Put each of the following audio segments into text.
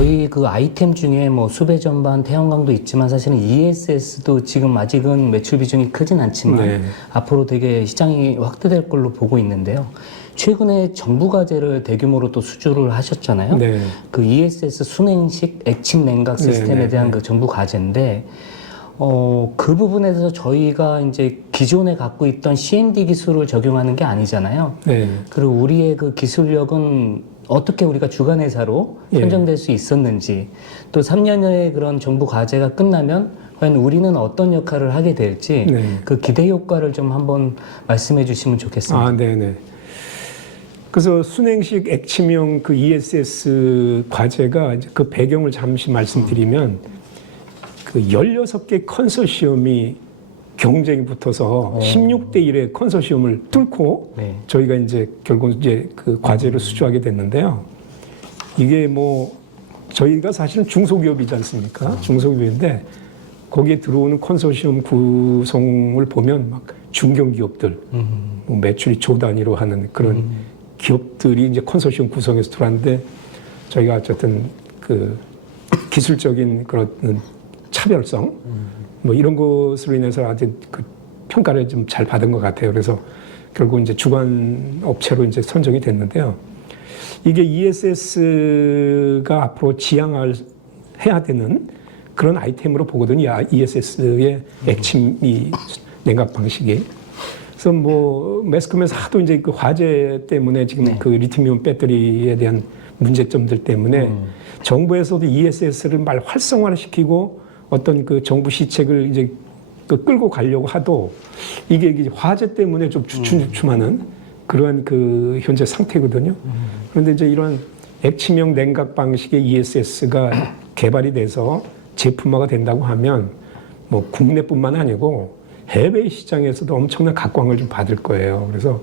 저희 그 아이템 중에 뭐 수배 전반, 태양광도 있지만 사실은 ESS도 지금 아직은 매출 비중이 크진 않지만 네. 앞으로 되게 시장이 확대될 걸로 보고 있는데요. 최근에 정부 과제를 대규모로 또 수주를 하셨잖아요. 네. 그 ESS 순행식 액침 냉각 시스템에 대한 그 정부 과제인데 그 부분에 대해서 저희가 이제 기존에 갖고 있던 CND 기술을 적용하는 게 아니잖아요. 네. 그리고 우리의 그 기술력은 어떻게 우리가 주관회사로 선정될 수 있었는지, 또 3년의 그런 정부 과제가 끝나면 과연 우리는 어떤 역할을 하게 될지 그 기대 효과를 좀 한번 말씀해 주시면 좋겠습니다. 아, 네네. 그래서 순행식 액침형 그 ESS 과제가 이제 그 배경을 잠시 말씀드리면 그 16개 컨소시엄이 경쟁이 붙어서 16대 1의 컨소시엄을 뚫고 저희가 이제 결국 이제 그 과제를 수주하게 됐는데요. 이게 뭐 저희가 사실은 중소기업이지 않습니까? 중소기업인데 거기에 들어오는 컨소시엄 구성을 보면 막 중견기업들, 뭐 매출이 조 단위로 하는 그런 기업들이 이제 컨소시엄 구성에서 들어왔는데 저희가 어쨌든 그 기술적인 그런 차별성 뭐 이런 것으로 인해서 아주 그 평가를 좀 잘 받은 것 같아요. 그래서 결국 이제 주관 업체로 이제 선정이 됐는데요. 이게 ESS가 앞으로 지향을 해야 되는 그런 아이템으로 보거든요. ESS의 액침이 냉각 방식이. 그래서 뭐 매스컴에서 하도 이제 그 화재 때문에 지금 그 리튬이온 배터리에 대한 문제점들 때문에 정부에서도 ESS를 말 활성화를 시키고 어떤 그 정부 시책을 이제 그 끌고 가려고 하도 이게 화재 때문에 좀 주춤주춤하는 그러한 그 현재 상태거든요. 그런데 이제 이런 액침형 냉각 방식의 ESS가 개발이 돼서 제품화가 된다고 하면 뭐 국내뿐만 아니고 해외 시장에서도 엄청난 각광을 좀 받을 거예요. 그래서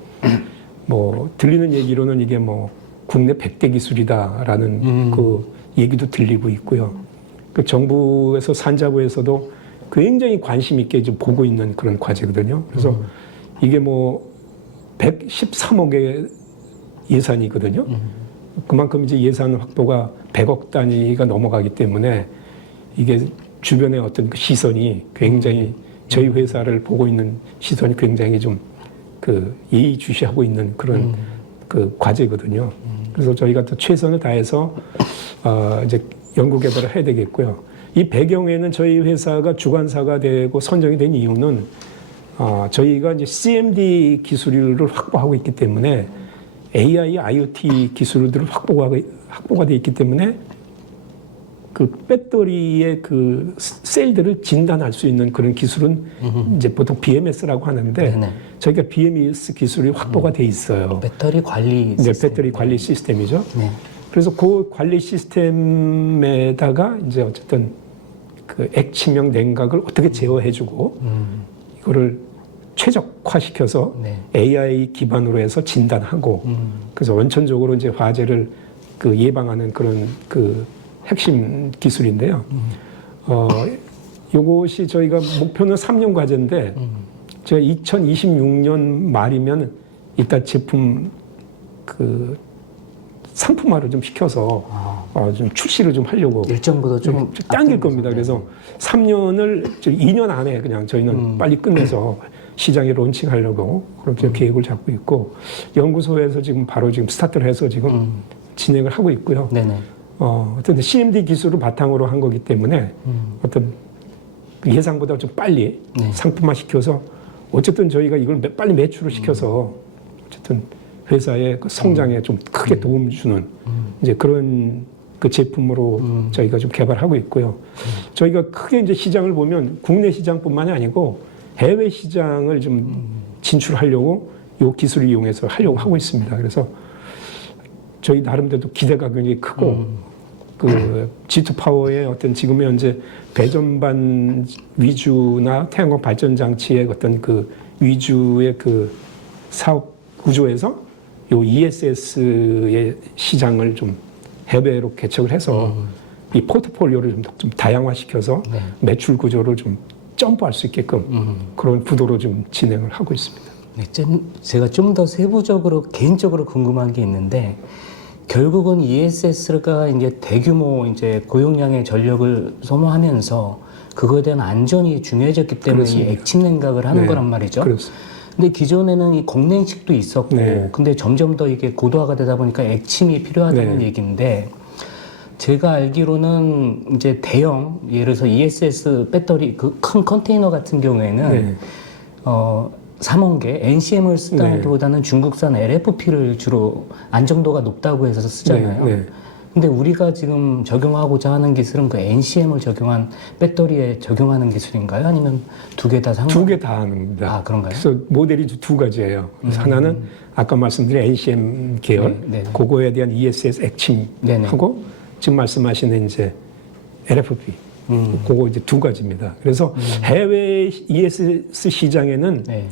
뭐 들리는 얘기로는 이게 뭐 국내 100대 기술이다라는 그 얘기도 들리고 있고요. 그 정부에서 산자부에서도 굉장히 관심 있게 좀 보고 있는 그런 과제거든요. 그래서 이게 뭐 113억의 예산이거든요. 그만큼 이제 예산 확보가 100억 단위가 넘어가기 때문에 이게 주변의 어떤 그 시선이 굉장히 저희 회사를 보고 있는 시선이 굉장히 좀 그 예의주시하고 있는 그런 그 과제거든요. 그래서 저희가 또 최선을 다해서 이제 연구 개발을 해야 되겠고요. 이 배경에는 저희 회사가 주관사가 되고 선정이 된 이유는 저희가 이제 CMD 기술을 확보하고 있기 때문에 AI, IoT 기술들을 확보가 되어 있기 때문에 그 배터리의 그 셀들을 진단할 수 있는 그런 기술은 이제 보통 BMS라고 하는데 저희가 BMS 기술이 확보가 돼 있어요. 배터리 관리 시스템. 네, 배터리 관리 시스템이죠. 그래서 그 관리 시스템에다가 이제 어쨌든 그 액침형 냉각을 어떻게 제어해주고 이거를 최적화시켜서 AI 기반으로 해서 진단하고 그래서 원천적으로 이제 화재를 그 예방하는 그런 그 핵심 기술인데요. 요것이 저희가 목표는 3년 과제인데 제가 2026년 말이면 일단 제품 그 상품화를 좀 시켜서 좀 출시를 좀 하려고 일정보다 좀 당길 겁니다. 그래서 3년을 2년 안에 그냥 저희는 빨리 끝내서 시장에 론칭하려고 그렇게 계획을 잡고 있고 연구소에서 지금 바로 지금 스타트를 해서 지금 진행을 하고 있고요. 어떤 CMD 기술을 바탕으로 한 거기 때문에 어떤 예상보다 좀 빨리 상품화 시켜서 어쨌든 저희가 이걸 빨리 매출을 시켜서 어쨌든 회사의 그 성장에 좀 크게 도움을 주는 이제 그런 그 제품으로 저희가 좀 개발하고 있고요. 저희가 크게 이제 시장을 보면 국내 시장뿐만이 아니고 해외 시장을 좀 진출하려고 이 기술을 이용해서 하려고 하고 있습니다. 그래서 저희 나름대로 기대가 굉장히 크고 그 G2 파워의 어떤 지금 현재 배전반 위주나 태양광 발전 장치의 어떤 그 위주의 그 사업 구조에서 요 ESS의 시장을 좀 해외로 개척을 해서 이 포트폴리오를 좀 다양화시켜서 매출 구조를 좀 점프할 수 있게끔 그런 구도로 좀 진행을 하고 있습니다. 제가 좀 더 세부적으로 개인적으로 궁금한 게 있는데 결국은 ESS가 이제 대규모 이제 고용량의 전력을 소모하면서 그거에 대한 안전이 중요해졌기 때문에 그렇습니다. 이 액침 냉각을 하는 네, 거란 말이죠. 그렇습니다. 근데 기존에는 이 공냉식도 있었고, 네. 근데 점점 더 이게 고도화가 되다 보니까 액침이 필요하다는 네. 얘기인데, 제가 알기로는 이제 대형, 예를 들어서 ESS 배터리 그 큰 컨테이너 같은 경우에는 네. 삼원계 NCM을 쓰다기보다는 중국산 LFP를 주로 안정도가 높다고 해서 쓰잖아요. 네. 네. 근데 우리가 지금 적용하고자 하는 기술은 그 NCM을 적용한 배터리에 적용하는 기술인가요? 아니면 두 개 다 상관? 두 개 다 합니다. 아, 그런가요? 그래서 모델이 두 가지예요. 그래서 하나는 아까 말씀드린 NCM 계열, 네, 네. 그거에 대한 ESS 액침하고 지금 말씀하시는 이제 LFP. 그거 이제 두 가지입니다. 그래서 해외 ESS 시장에는 네.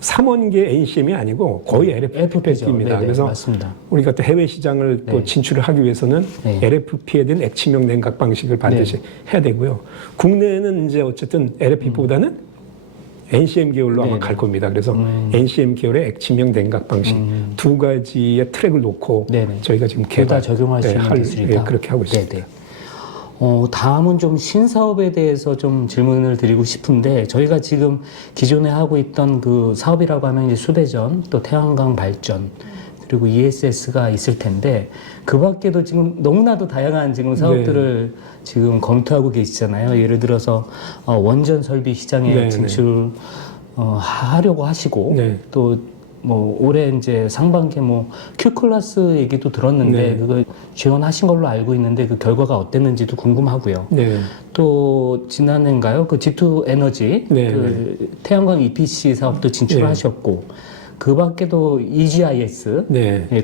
3원계 NCM이 아니고 거의 LFP입니다. 그래서 맞습니다. 우리가 또 해외 시장을 또 진출을 하기 위해서는 네. LFP에 대한 액침형 냉각 방식을 반드시 해야 되고요. 국내에는 이제 어쨌든 LFP보다는 NCM 계열로 아마 갈 겁니다. 그래서 NCM 계열의 액침형 냉각 방식 두 가지의 트랙을 놓고 네네. 저희가 지금 둘 다 적용할 수 있는 할, 기술이다. 그렇게 하고 있습니다. 네네. 다음은 좀 신사업에 대해서 좀 질문을 드리고 싶은데, 저희가 지금 기존에 하고 있던 그 사업이라고 하면 이제 수배전, 또 태양광 발전, 그리고 ESS가 있을 텐데, 그 밖에도 지금 너무나도 다양한 지금 사업들을 지금 검토하고 계시잖아요. 예를 들어서 원전 설비 시장에 진출 하려고 하시고, 또 뭐 올해 이제 상반기에 뭐 Q클래스 얘기도 들었는데 그거 지원하신 걸로 알고 있는데 그 결과가 어땠는지도 궁금하고요. 또 지난해인가요? 그 G2 에너지 그 태양광 EPC 사업도 진출하셨고 그 밖에도 EGIS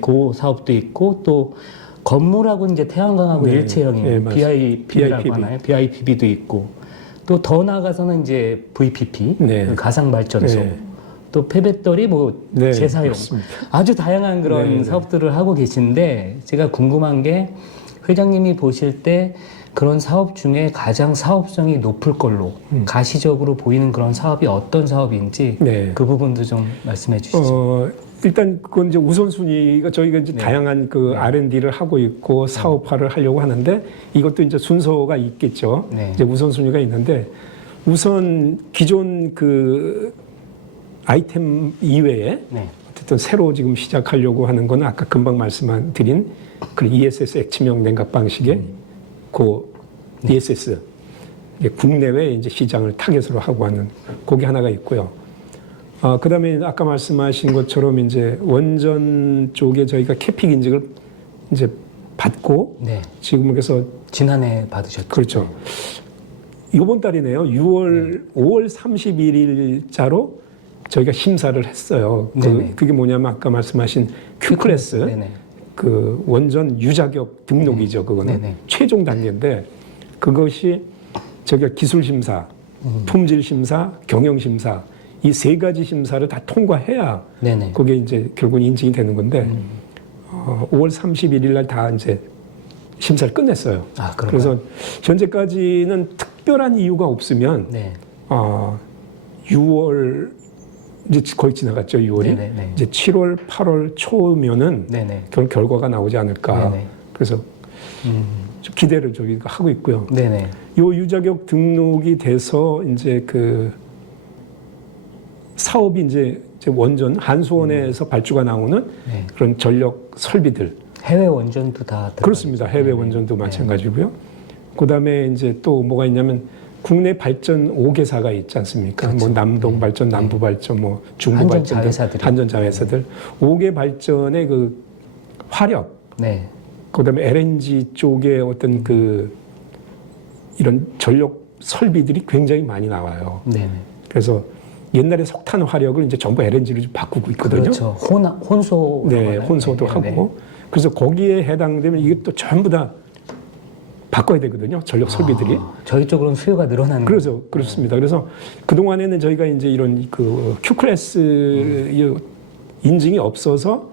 그 사업도 있고 또 건물하고 이제 태양광하고 일체형인 BIPB라고 하나요? BIPB도 있고 또 더 나아가서는 이제 VPP 그 가상발전소 또 폐배터리 뭐 재사용 맞습니다. 아주 다양한 그런 사업들을 하고 계신데 제가 궁금한 게 회장님이 보실 때 그런 사업 중에 가장 사업성이 높을 걸로 가시적으로 보이는 그런 사업이 어떤 사업인지 그 부분도 좀 말씀해 주시죠. 일단 그건 이제 우선순위가 저희가 이제 다양한 그 R&D를 하고 있고 사업화를 하려고 하는데 이것도 이제 순서가 있겠죠. 이제 우선순위가 있는데 우선 기존 그 아이템 이외에 어쨌든 새로 지금 시작하려고 하는 건 아까 금방 말씀드린 그 ESS 액침형 냉각 방식의 그 ESS 국내외 이제 시장을 타겟으로 하고 하는 그게 하나가 있고요. 그다음에 아까 말씀하신 것처럼 이제 원전 쪽에 저희가 캐픽 인증을 이제 받고 지금 그래서 지난해 받으셨죠. 그렇죠. 이번 달이네요. 5월 31일자로 저희가 심사를 했어요. 그게 뭐냐면 아까 말씀하신 Q클래스 그 원전 유자격 등록이죠. 그거는 최종 단계인데 그것이 저희가 기술 심사, 품질 심사, 경영 심사 이 세 가지 심사를 다 통과해야 그게 이제 결국 인증이 되는 건데 5월 31일 날 다 이제 심사를 끝냈어요. 그래서 현재까지는 특별한 이유가 없으면 6월 이제 거의 지나갔죠. 6월이 이제 7월, 8월 초면은 결과가 나오지 않을까. 그래서 좀 기대를 저희가 하고 있고요. 요 유자격 등록이 돼서 이제 그 사업이 이제 원전 한수원에서 발주가 나오는 그런 전력 설비들. 해외 원전도 다 그렇습니다. 해외 원전도 마찬가지고요. 그다음에 이제 또 뭐가 있냐면 국내 발전 5개사가 있지 않습니까? 그렇죠. 뭐 남동 발전, 남부 발전, 뭐 중부 발전, 한전자회사들 5개 발전의 그 화력, 그다음에 LNG 쪽에 어떤 그 이런 전력 설비들이 굉장히 많이 나와요. 그래서 옛날에 석탄 화력을 이제 전부 LNG로 바꾸고 있거든요. 그렇죠. 혼소. 혼소도 하고. 그래서 거기에 해당되면 이게 또 전부 다 바꿔야 되거든요. 전력 설비들이. 저희 쪽으로는 수요가 늘어나는 그렇죠. 그렇습니다. 그래서 그동안에는 저희가 이제 이런 그 Q클래스 인증이 없어서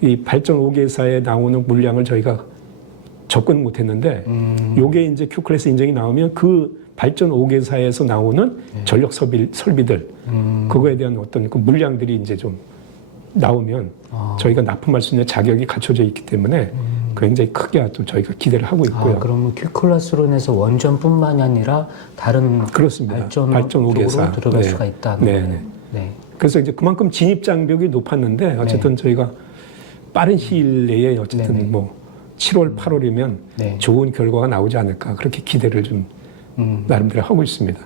이 발전 5개사에 나오는 물량을 저희가 접근 못 했는데 요게 이제 Q클래스 인증이 나오면 그 발전 5개사에서 나오는 전력 설비들 그거에 대한 어떤 그 물량들이 이제 좀 나오면 저희가 납품할 수 있는 자격이 갖춰져 있기 때문에 굉장히 크게 또 저희가 기대를 하고 있고요. 그러면 큐클라스론에서 원전뿐만이 아니라 다른 그렇습니다. 발전 쪽으로 오개사. 들어갈 네. 수가 있다. 네. 그래서 이제 그만큼 진입 장벽이 높았는데 어쨌든 저희가 빠른 시일 내에 어쨌든 뭐 7월, 8월이면 좋은 결과가 나오지 않을까 그렇게 기대를 좀 나름대로 하고 있습니다.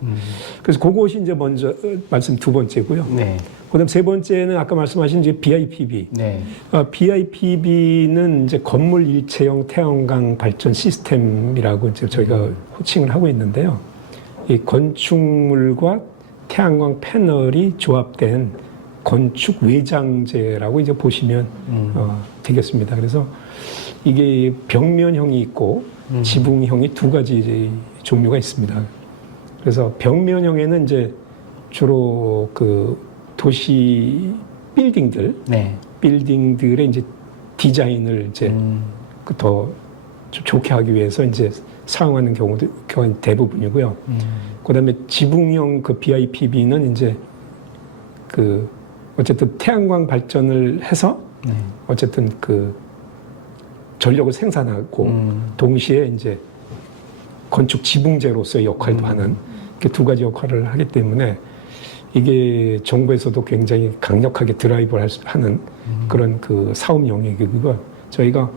그래서 그것이 이제 먼저 말씀 두 번째고요. 그다음 세 번째는 아까 말씀하신 이제 BIPV. BIPV는 이제 건물 일체형 태양광 발전 시스템이라고 이제 저희가 호칭을 하고 있는데요. 이 건축물과 태양광 패널이 조합된 건축 외장재라고 이제 보시면 되겠습니다. 그래서 이게 벽면형이 있고 지붕형이 두 가지 종류가 있습니다. 그래서 벽면형에는 이제 주로 그 도시 빌딩들의 이제 디자인을 이제 더 좋게 하기 위해서 이제 사용하는 경우가 대부분이고요. 그다음에 지붕형 그 BIPV는 이제 그 어쨌든 태양광 발전을 해서 어쨌든 그 전력을 생산하고 동시에 이제 건축 지붕재로서의 역할도 하는 이렇게 두 가지 역할을 하기 때문에 이게 정부에서도 굉장히 강력하게 드라이브를 하는 그런 그 사업 영역이고요. 저희가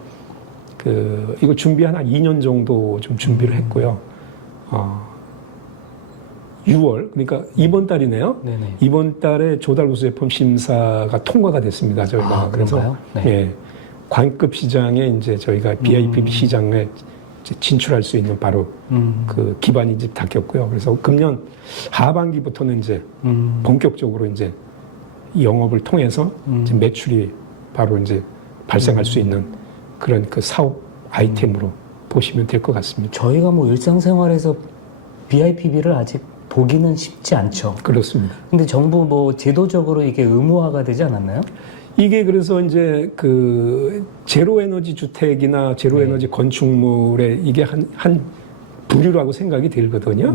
그 이거 준비한 한 2년 정도 좀 준비를 했고요. 6월 그러니까 이번 달이네요. 이번 달에 조달우수 제품 심사가 통과가 됐습니다. 저희가 그래서 관급 시장에 이제 저희가 BIPV 시장에 이제 진출할 수 있는 바로 그 기반이 이제 닦였고요. 그래서 금년 하반기부터는 이제 본격적으로 이제 영업을 통해서 이제 매출이 바로 이제 발생할 수 있는 그런 그 사업 아이템으로 보시면 될 것 같습니다. 저희가 뭐 일상생활에서 BIPV를 아직 보기는 쉽지 않죠. 그렇습니다. 근데 정부 뭐 제도적으로 이게 의무화가 되지 않았나요? 이게 그래서 이제 그 제로 에너지 주택이나 제로 에너지 건축물에 이게 한 부류라고 생각이 들거든요.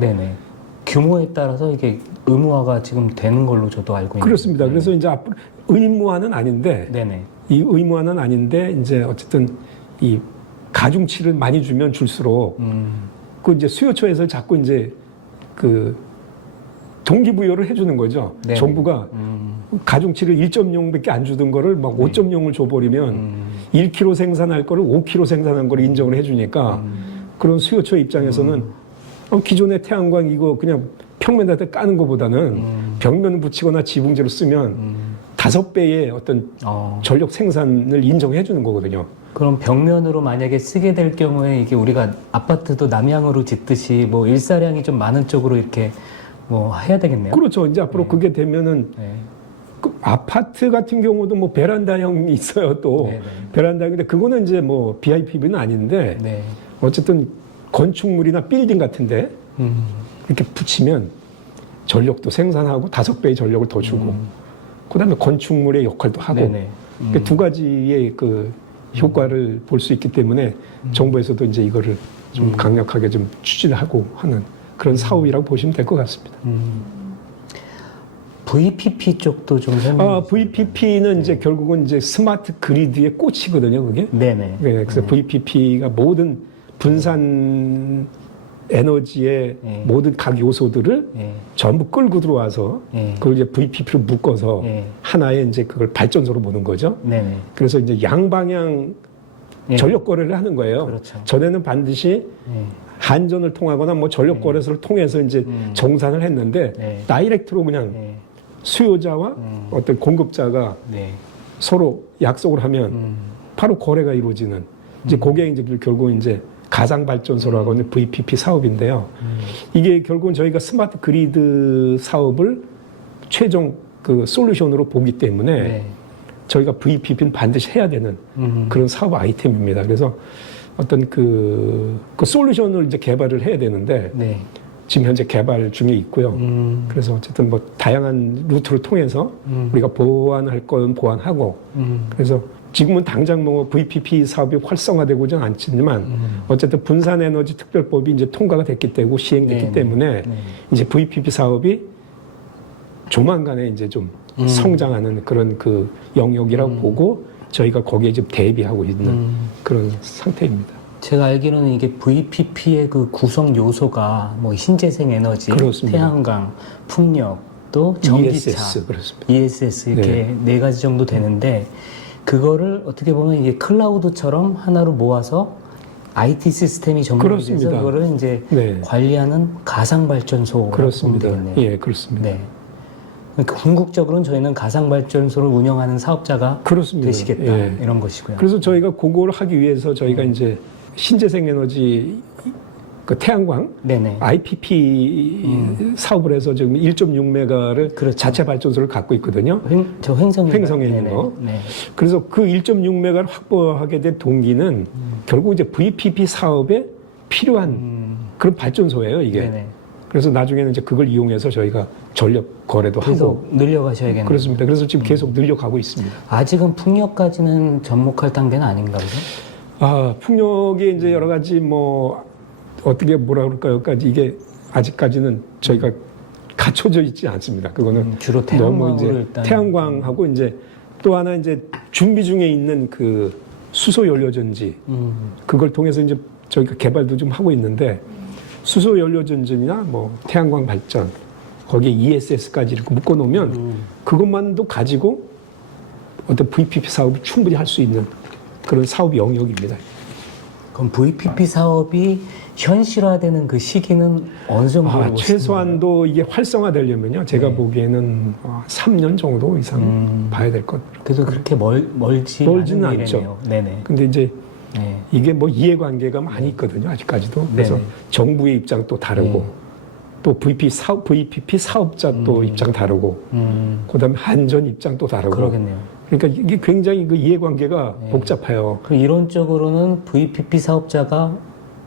규모에 따라서 이게 의무화가 지금 되는 걸로 저도 알고 있는데. 그렇습니다. 그래서 이제 앞으로 의무화는 아닌데 이 의무화는 아닌데 이제 어쨌든 이 가중치를 많이 주면 줄수록 그 이제 수요처에서 자꾸 이제 그 동기부여를 해주는 거죠. 정부가 가중치를 1.0밖에 안 주던 거를 막 5.0을 줘버리면 1kg 생산할 거를 5kg 생산한 거를 인정을 해주니까 그런 수요처 입장에서는 기존의 태양광 이거 그냥 평면에다 까는 것보다는 벽면을 붙이거나 지붕재로 쓰면 5배의 어떤 전력 생산을 인정해 주는 거거든요. 그럼 벽면으로 만약에 쓰게 될 경우에 이게 우리가 아파트도 남향으로 짓듯이 뭐 일사량이 좀 많은 쪽으로 이렇게 뭐 해야 되겠네요. 그렇죠. 이제 앞으로 그게 되면은 그 아파트 같은 경우도 뭐 베란다형이 있어요. 또 베란다인데 그거는 이제 뭐 BIPV는 아닌데 어쨌든 건축물이나 빌딩 같은데 이렇게 붙이면 전력도 생산하고 5배의 전력을 더 주고 그다음에 건축물의 역할도 하고 그 두 가지의 그 효과를 볼 수 있기 때문에 정부에서도 이제 이거를 좀 강력하게 좀 추진하고 하는 그런 사업이라고 보시면 될 것 같습니다. VPP 쪽도 좀 설명해 주세요. VPP는 이제 결국은 이제 스마트 그리드의 꽃이거든요, 그게. 그래서 VPP가 모든 분산 에너지의 모든 각 요소들을 전부 끌고 들어와서 그걸 이제 VPP로 묶어서 하나의 이제 그걸 발전소로 보는 거죠. 그래서 이제 양방향 전력 거래를 하는 거예요. 전에는 반드시 한전을 통하거나 뭐 전력 거래소를 통해서 이제 정산을 했는데 다이렉트로 그냥 수요자와 어떤 공급자가 서로 약속을 하면 바로 거래가 이루어지는 이제 그게 이제 결국 이제 가상 발전소라고 하는 VPP 사업인데요. 이게 결국은 저희가 스마트 그리드 사업을 최종 그 솔루션으로 보기 때문에 저희가 VPP는 반드시 해야 되는 그런 사업 아이템입니다. 그래서 어떤 그 솔루션을 이제 개발을 해야 되는데 지금 현재 개발 중에 있고요. 그래서 어쨌든 뭐 다양한 루트를 통해서 우리가 보완할 건 보완하고 그래서 지금은 당장 뭐 VPP 사업이 활성화되고는 않지만 어쨌든 분산에너지 특별법이 이제 통과가 됐기 때문에 시행됐기 때문에 이제 VPP 사업이 조만간에 이제 좀 성장하는 그런 그 영역이라고 보고 저희가 거기에 지금 대비하고 있는 그런 상태입니다. 제가 알기로는 이게 VPP의 그 구성 요소가 뭐 신재생 에너지, 그렇습니다. 태양광, 풍력, 또 전기차, ESS 그렇습니다. ESS 이렇게 네 가지 정도 되는데 그거를 어떻게 보면 이게 클라우드처럼 하나로 모아서 IT 시스템이 전문이 돼서 그렇습니다. 그거를 이제 네. 관리하는 가상 발전소라고 보면 그렇습니다. 되겠네요. 예, 그렇습니다. 네. 그러니까 궁극적으로는 저희는 가상 발전소를 운영하는 사업자가 그렇습니다. 되시겠다 예. 이런 것이고요. 그래서 저희가 그걸 하기 위해서 저희가 이제 신재생 에너지 그 태양광 네네. IPP 사업을 해서 지금 1.6메가를 그렇죠. 자체 발전소를 갖고 있거든요. 저 횡성에 있는 거. 네. 그래서 그 1.6메가를 확보하게 된 동기는 결국 이제 VPP 사업에 필요한 그런 발전소예요, 이게. 네네. 그래서 나중에는 이제 그걸 이용해서 저희가 전력 거래도 하고 계속 늘려가셔야겠네요. 그렇습니다. 그래서 지금 계속 늘려가고 있습니다. 아직은 풍력까지는 접목할 단계는 아닌가 보죠? 아, 풍력이 이제 여러 가지 뭐 어떻게 뭐라 그럴까요?까지 이게 아직까지는 저희가 갖춰져 있지 않습니다. 그거는 주로 너무 태양광으로 이제 일단 태양광하고 이제 또 하나 이제 준비 중에 있는 그 수소 연료 전지 그걸 통해서 이제 저희가 개발도 좀 하고 있는데 수소 연료 전지나 뭐 태양광 발전 거기에 ESS까지 이렇게 묶어 놓으면 그것만도 가지고 어떤 VPP 사업을 충분히 할 수 있는 그런 사업 영역입니다. 그럼 VPP 사업이 현실화되는 그 시기는 어느 정도로 보시나요? 최소한도 이게 활성화되려면요. 제가 보기에는 3년 정도 이상 봐야 될 것. 그래도 그렇게 멀지는 않은 않죠. 미래네요. 네네. 근데 이제 네. 이게 뭐 이해관계가 많이 있거든요. 아직까지도. 그래서 네네. 정부의 입장도 다르고 또 VPP 사업자 또 입장 다르고 그다음에 한전 입장도 다르고. 그러겠네요. 그러니까 이게 굉장히 그 이해관계가 복잡해요. 그럼 이론적으로는 VPP 사업자가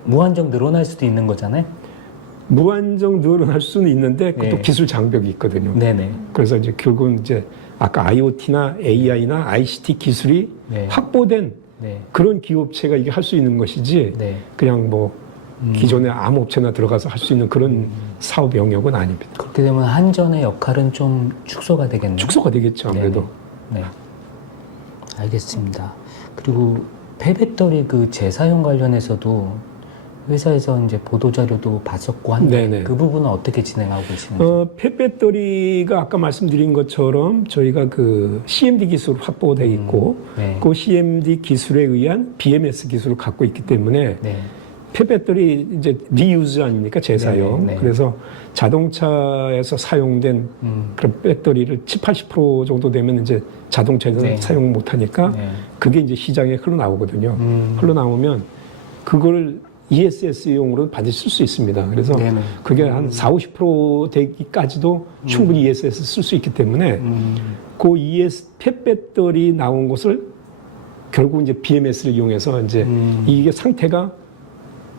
무한정 늘어날 수도 있는 거잖아요? 무한정 늘어날 수는 있는데 그것도 네. 기술 장벽이 있거든요. 네네. 그래서 이제 결국은 이제 아까 IoT나 AI나 ICT 기술이 네. 확보된 네. 그런 기업체가 이게 할 수 있는 것이지 네. 그냥 뭐 기존에 아무 업체나 들어가서 할 수 있는 그런 사업 영역은 아닙니다. 그렇게 되면 한전의 역할은 좀 축소가 되겠네요. 축소가 되겠죠 아무래도. 네. 알겠습니다. 그리고 폐배터리 그 재사용 관련해서도 회사에서 이제 보도자료도 봤었고 한데 네네. 그 부분은 어떻게 진행하고 계시는지? 폐배터리가 아까 말씀드린 것처럼 저희가 그 CMD 기술 확보돼 있고 네. 그 CMD 기술에 의한 BMS 기술을 갖고 있기 때문에 네. 폐배터리 이제 리유즈 아닙니까 재사용. 네네. 그래서 자동차에서 사용된 그런 배터리를 70~80% 정도 되면 이제 자동차에서 네. 사용 못하니까 네. 그게 이제 시장에 흘러나오거든요. 흘러나오면 그걸 ESS용으로 반드시 쓸 수 있습니다. 그래서 네네. 그게 한 40~50% 되기까지도 충분히 ESS 쓸 수 있기 때문에 그 폐배터리 나온 것을 결국 이제 BMS를 이용해서 이제 이게 상태가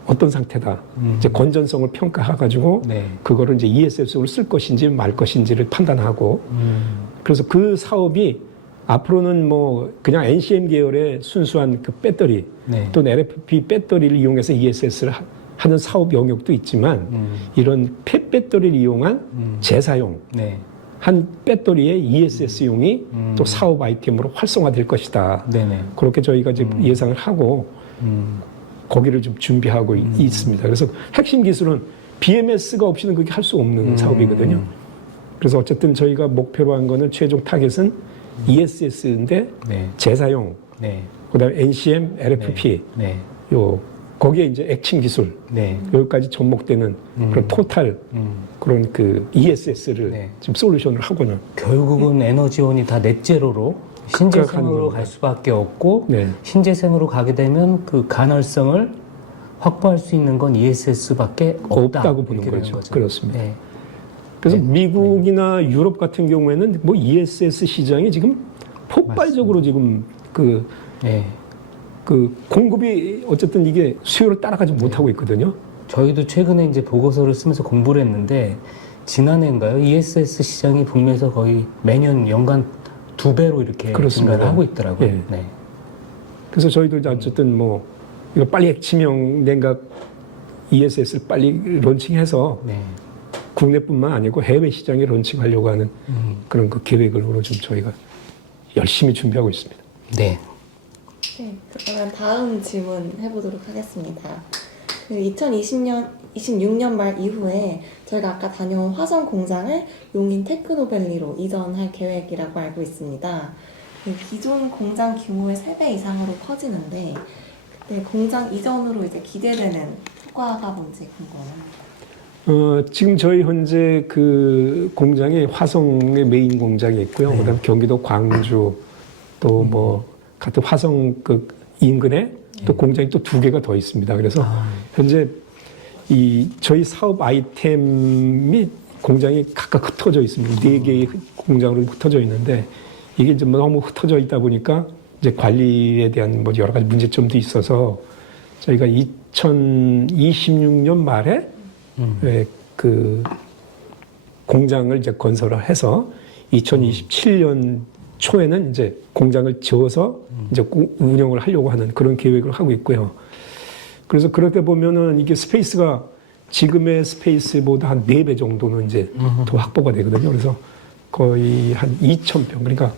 어떤 상태다. 이제 건전성을 평가해가지고 네. 그거를 이제 ESS로 쓸 것인지 말 것인지를 판단하고 그래서 그 사업이 앞으로는 뭐 그냥 NCM 계열의 순수한 그 배터리 네. 또는 LFP 배터리를 이용해서 ESS를 하는 사업 영역도 있지만 이런 폐배터리를 이용한 재사용 네. 한 배터리의 ESS용이 또 사업 아이템으로 활성화될 것이다. 네네. 그렇게 저희가 지금 예상을 하고 거기를 좀 준비하고 있습니다. 그래서 핵심 기술은 BMS가 없이는 그게 할 수 없는 사업이거든요. 그래서 어쨌든 저희가 목표로 한 거는 최종 타겟은 ESS인데 네. 재사용, 네. 그다음에 NCM, LFP, 네. 요 거기에 이제 액침 기술 네. 여기까지 접목되는 그런 토탈 그런 그 ESS를 네. 지금 솔루션을 하고는 결국은 에너지원이 다 넷제로로 신재생으로 갈 수밖에 없고 네. 신재생으로 가게 되면 그 가널성을 확보할 수 있는 건 ESS밖에 없다고 보는 이렇게 되는 거죠. 그렇습니다. 네. 그래서 미국이나 유럽 같은 경우에는 뭐 ESS 시장이 지금 폭발적으로 지금 네. 그 공급이 어쨌든 이게 수요를 따라가지 못하고 있거든요. 저희도 최근에 이제 보고서를 쓰면서 공부를 했는데 지난해인가요? ESS 시장이 북미에서 거의 매년 연간 2배로 이렇게 그렇습니다. 증가를 하고 있더라고요. 예. 네. 그래서 저희도 이제 어쨌든 뭐 이거 빨리 핵심형 냉각 ESS를 빨리 론칭해서 네. 국내뿐만 아니고 해외 시장에 론칭하려고 하는 그런 그 계획으로 좀 저희가 열심히 준비하고 있습니다. 네. 네, 그러면 다음 질문 해보도록 하겠습니다. 2026년 말 이후에 저희가 아까 다녀온 화성 공장을 용인 테크노밸리로 이전할 계획이라고 알고 있습니다. 기존 공장 규모의 3배 이상으로 커지는데 그때 공장 이전으로 이제 기대되는 효과가 뭔지 궁금합니다. 지금 저희 현재 그 공장이 화성의 메인 공장이 있고요. 네. 그다음 경기도 광주 또 뭐 같은 화성 그 인근에 또 공장이 또 2개가 더 있습니다. 그래서 현재 이 저희 사업 아이템이 공장이 각각 흩어져 있습니다. 4개의 공장으로 흩어져 있는데 이게 좀 너무 흩어져 있다 보니까 이제 관리에 대한 뭐 여러 가지 문제점도 있어서 저희가 2026년 말에 그 공장을 이제 건설을 해서 2027년 초에는 이제 공장을 지어서 이제 운영을 하려고 하는 그런 계획을 하고 있고요. 그래서 그렇게 보면은 이게 스페이스가 지금의 스페이스보다 한 4배 정도는 이제 더 확보가 되거든요. 그래서 거의 한 2,000평, 그러니까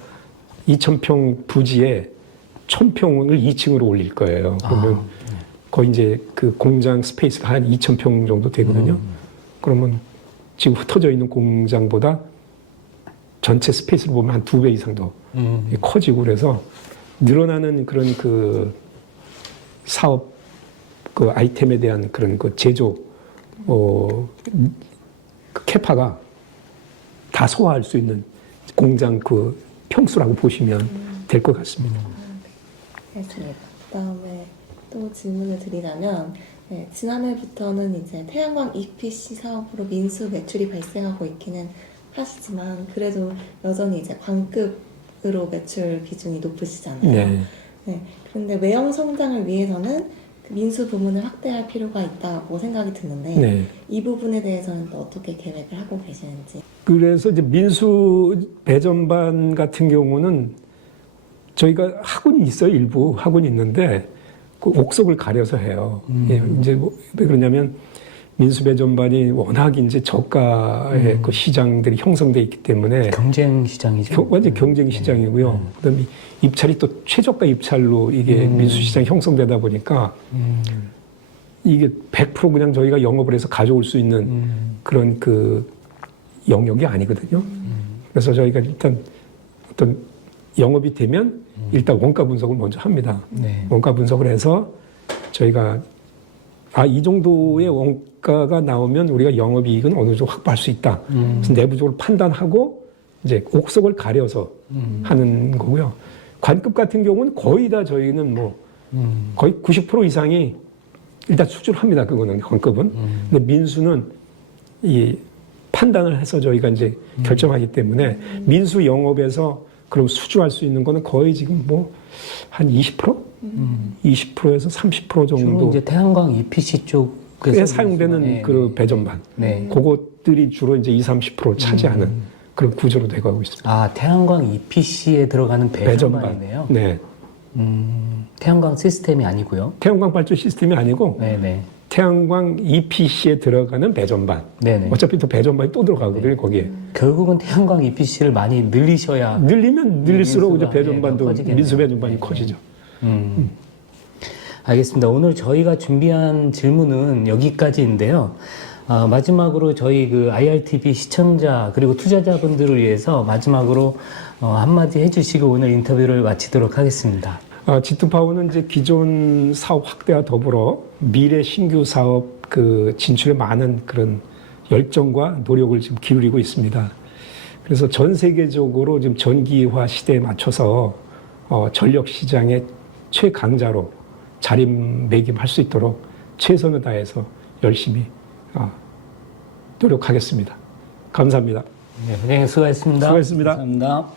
2,000평 부지에 1,000평을 2층으로 올릴 거예요. 그러면 거의 이제 그 공장 스페이스가 한 2,000평 정도 되거든요. 그러면 지금 흩어져 있는 공장보다 전체 스페이스를 보면 한 2배 이상 더 커지고 그래서 늘어나는 그런 그 사업 그 아이템에 대한 그런 그 제조 그 캐파가 다 소화할 수 있는 공장 그 평수라고 보시면 될 것 같습니다. 알겠습니다. 그다음에 또 질문을 드리자면 지난해부터는 이제 태양광 EPC 사업으로 민수 매출이 발생하고 있기는 하시지만 그래도 여전히 이제 광급으로 매출 비중이 높으시잖아요. 네. 네. 그런데 외형 성장을 위해서는 그 민수 부문을 확대할 필요가 있다고 생각이 드는데 네. 이 부분에 대해서는 또 어떻게 계획을 하고 계시는지. 그래서 이제 민수 배전반 같은 경우는 저희가 학원이 있어요. 일부 학원이 있는데 그 옥석을 가려서 해요. 예, 이제 왜 그러냐면 민수 배전반이 워낙 이제 저가의 그 시장들이 형성돼 있기 때문에 경쟁 시장이죠. 완전 경쟁 시장이고요. 그다음에 입찰이 또 최저가 입찰로 이게 민수 시장이 형성되다 보니까 이게 100% 그냥 저희가 영업을 해서 가져올 수 있는 그런 그 영역이 아니거든요. 그래서 저희가 일단 어떤 영업이 되면 일단 원가 분석을 먼저 합니다. 네. 원가 분석을 해서 저희가 이 정도의 원가가 나오면 우리가 영업이익은 어느 정도 확보할 수 있다. 그래서 내부적으로 판단하고 이제 옥석을 가려서 하는 거고요. 관급 같은 경우는 거의 다 저희는 뭐 거의 90% 이상이 일단 수주를 합니다. 그거는 관급은. 근데 민수는 이 판단을 해서 저희가 이제 결정하기 때문에 민수 영업에서 그럼 수주할 수 있는 거는 거의 지금 뭐 한 20%? 20%에서 30% 주로 정도 이제 태양광 EPC 쪽에서 사용되는 그 배전반. 네. 그것들이 주로 이제 20-30%를 차지하는 그런 구조로 되어가고 있습니다. 아, 태양광 EPC에 들어가는 배전반이네요. 네. 태양광 시스템이 아니고요. 태양광 발전 시스템이 아니고 네네. 태양광 EPC에 들어가는 배전반. 네네. 어차피 또 배전반이 또 들어가거든요, 거기에. 결국은 태양광 EPC를 많이 늘리셔야 늘리면 늘릴수록 이제 민수가, 배전반도 더 커지겠네요. 민수 배전반이 네. 커지죠. 알겠습니다. 오늘 저희가 준비한 질문은 여기까지인데요. 마지막으로 저희 그 IRTV 시청자 그리고 투자자분들을 위해서 마지막으로 한마디 해주시고 오늘 인터뷰를 마치도록 하겠습니다. G2파워는 이제 기존 사업 확대와 더불어 미래 신규 사업 그 진출에 많은 그런 열정과 노력을 지금 기울이고 있습니다. 그래서 전 세계적으로 지금 전기화 시대에 맞춰서 전력 시장의 최강자로 자리매김할 수 있도록 최선을 다해서 열심히 노력하겠습니다. 감사합니다. 네, 고생 수고하셨습니다. 수고하셨습니다. 감사합니다.